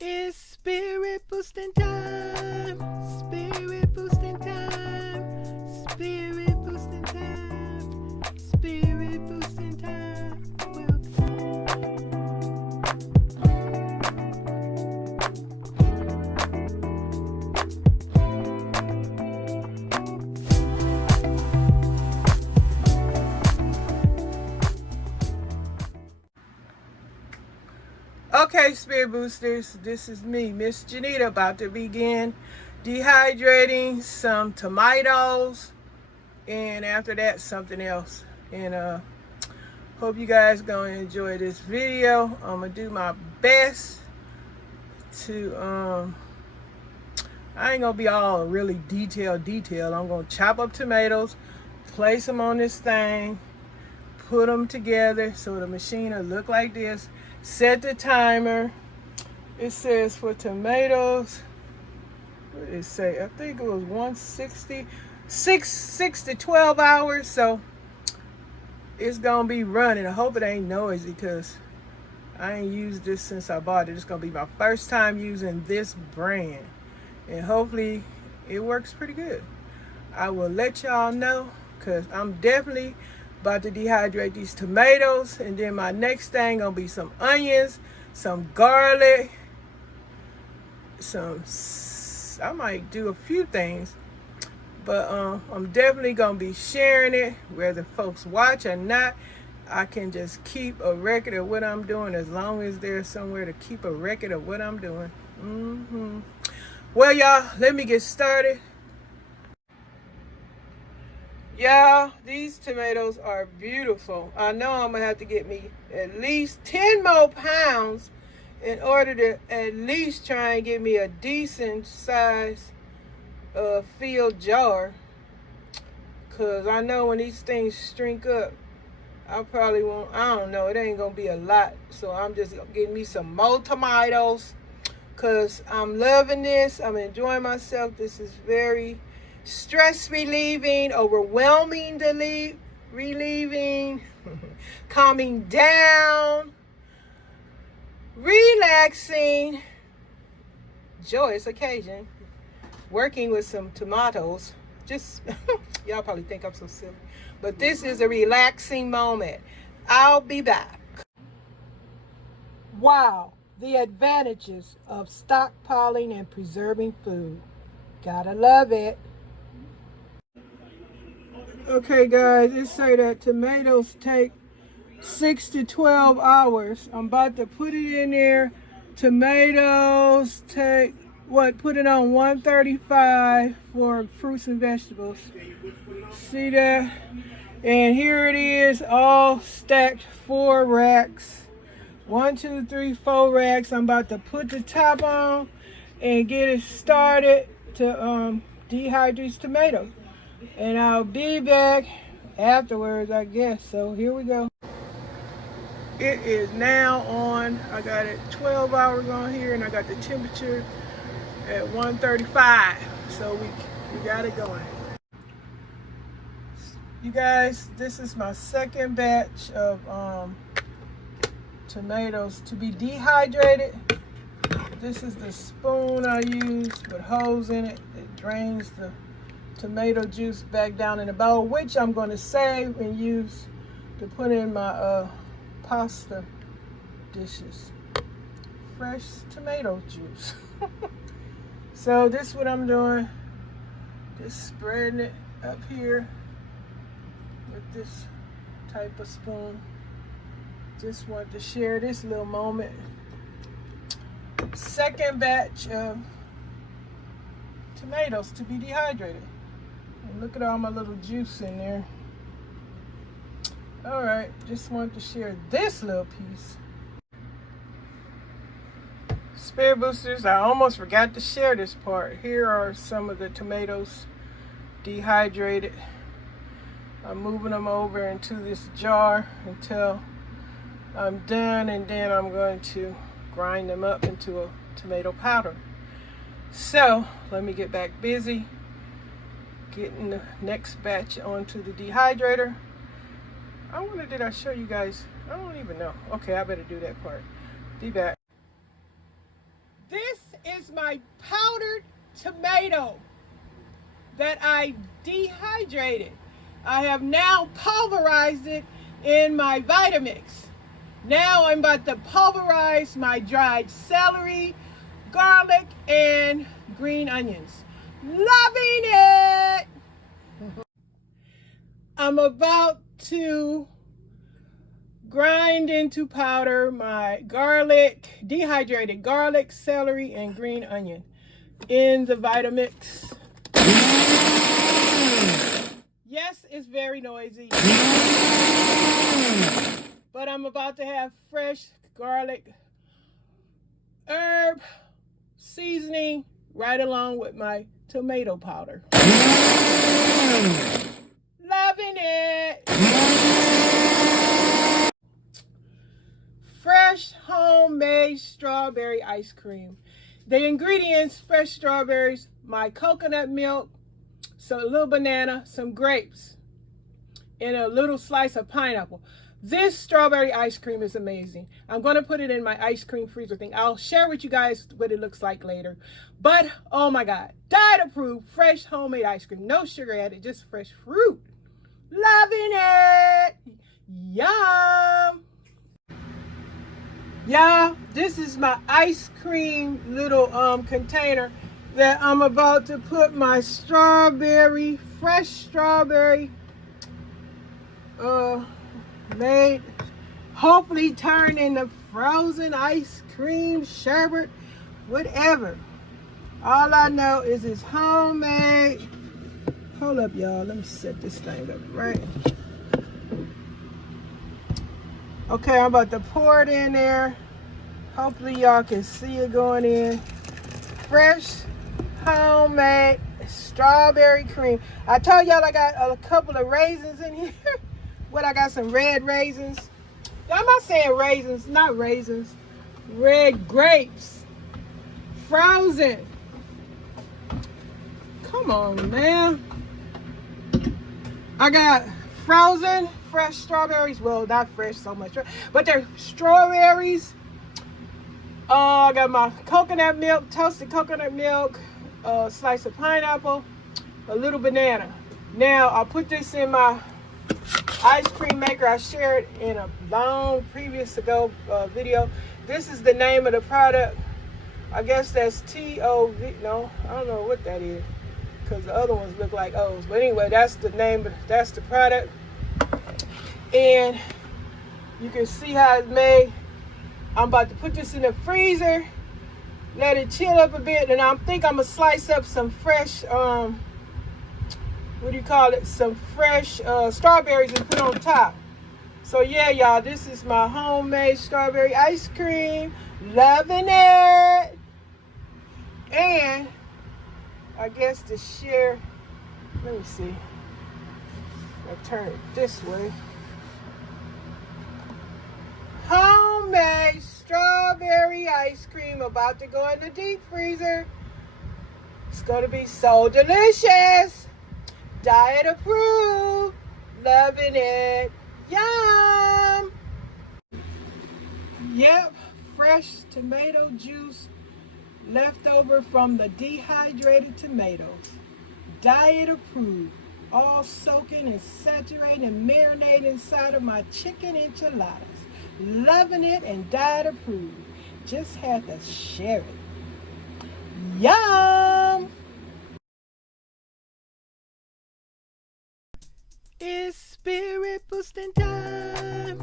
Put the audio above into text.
It's spirit boosting time. Spirit boosting time. Spirit boosting time. Spirit boosting time. Okay, Spirit Boosters, this is me, Miss JENITA, about to begin dehydrating some tomatoes, and after that, something else. And hope you guys gonna enjoy this video. I'm gonna do my best to I ain't gonna be all really detailed. I'm gonna chop up tomatoes, place them on this thing, put them together so the machine will look like this. Set the timer. It says for tomatoes, what did it say? I think it was 160, 6 to 12 hours. So it's gonna be running. I hope it ain't noisy because I ain't used this since I bought it. It's gonna be my first time using this brand, and hopefully it works pretty good. I will let y'all know because I'm definitely about to dehydrate these tomatoes, and then my next thing gonna be some onions, some garlic, I might do a few things, but I'm definitely gonna be sharing it whether folks watch or not. I can just keep a record of what I'm doing as long as there's somewhere to keep a record of what I'm doing. Well, y'all, let me get started. Y'all, these tomatoes are beautiful. I know I'm gonna have to get me at least 10 more pounds in order to at least try and get me a decent size filled jar, because I know when these things shrink up, I probably won't, I don't know, it ain't gonna be a lot. So I'm just getting me some more tomatoes because I'm loving this. I'm enjoying myself. This is very stress relieving, overwhelming relieving, calming down, relaxing, joyous occasion, working with some tomatoes. Just y'all probably think I'm so silly, but this is a relaxing moment. I'll be back. Wow, the advantages of stockpiling and preserving food. Gotta love it. Okay, guys, it say that tomatoes take 6 to 12 hours. I'm about to put it in there. Tomatoes take, put it on 135 for fruits and vegetables. See that? And here it is, all stacked, 4 racks. 1, 2, 3, 4 racks. I'm about to put the top on and get it started to dehydrate these tomatoes. And I'll be back afterwards, I guess. So here we go. It is now on. I got it 12 hours on here, and I got the temperature at 135. So we got it going. You guys, this is my second batch of tomatoes to be dehydrated. This is the spoon I use with holes in it. It drains the tomato juice back down in the bowl, which I'm going to save and use to put in my pasta dishes. Fresh tomato juice. So this is what I'm doing. Just spreading it up here with this type of spoon. Just want to share this little moment. Second batch of tomatoes to be dehydrated. And look at all my little juice in there. All right, just wanted to share this little piece. Spirit Boosters, I almost forgot to share this part. Here are some of the tomatoes dehydrated. I'm moving them over into this jar until I'm done, and then I'm going to grind them up into a tomato powder. So let me get back busy getting the next batch onto the dehydrator. I wonder, did I show you guys? I don't even know. Okay, I better do that part. Be back. is my powdered tomato that I dehydrated. I have now pulverized it in my Vitamix. Now I'm about to pulverize my dried celery, garlic, and green onions. Loving it! I'm about to grind into powder my garlic, dehydrated garlic, celery, and green onion in the Vitamix. Yes, it's very noisy, but I'm about to have fresh garlic, herb, seasoning right along with my tomato powder. Loving it. Fresh homemade strawberry ice cream. The ingredients: fresh strawberries, my coconut milk, so a little banana, some grapes, and a little slice of pineapple. This strawberry ice cream is amazing. I'm going to put it in my ice cream freezer thing. I'll share with you guys what it looks like later. But, oh my God, diet approved, fresh homemade ice cream. No sugar added, just fresh fruit. Loving it. Yum. Y'all, this is my ice cream little container that I'm about to put my strawberry, fresh strawberry, made, hopefully turn into frozen ice cream, sherbet, whatever. All I know is it's homemade. Hold up, y'all. Let me set this thing up right. Okay, I'm about to pour it in there. Hopefully y'all can see it going in. Fresh, homemade strawberry cream. I told y'all I got a couple of raisins in here. What, I got some red raisins. I'm not saying raisins, not raisins. Red grapes. Frozen. Come on, man. I got frozen fresh strawberries. Well, not fresh so much, but they're strawberries. I got my coconut milk, toasted coconut milk, a slice of pineapple, a little banana. Now, I'll put this in my ice cream maker. I shared in a long previous video. This is the name of the product. I guess that's T-O-V. No, I don't know what that is, because the other ones look like O's. But anyway, that's the name, that's the product. And you can see how it's made. I'm about to put this in the freezer, let it chill up a bit, and I think I'm gonna slice up some fresh, what do you call it? Some fresh strawberries and put on top. So yeah, y'all, this is my homemade strawberry ice cream. Loving it. And I guess to share, let me see. I'll turn it this way. Homemade strawberry ice cream about to go in the deep freezer. It's gonna be so delicious. Diet approved. Loving it. Yum. Yep, fresh tomato juice left over from the dehydrated tomatoes. Diet approved. All soaking and saturating and marinating inside of my chicken enchiladas. Loving it and diet approved. Just had to share it. Yum! It's spirit boosting time.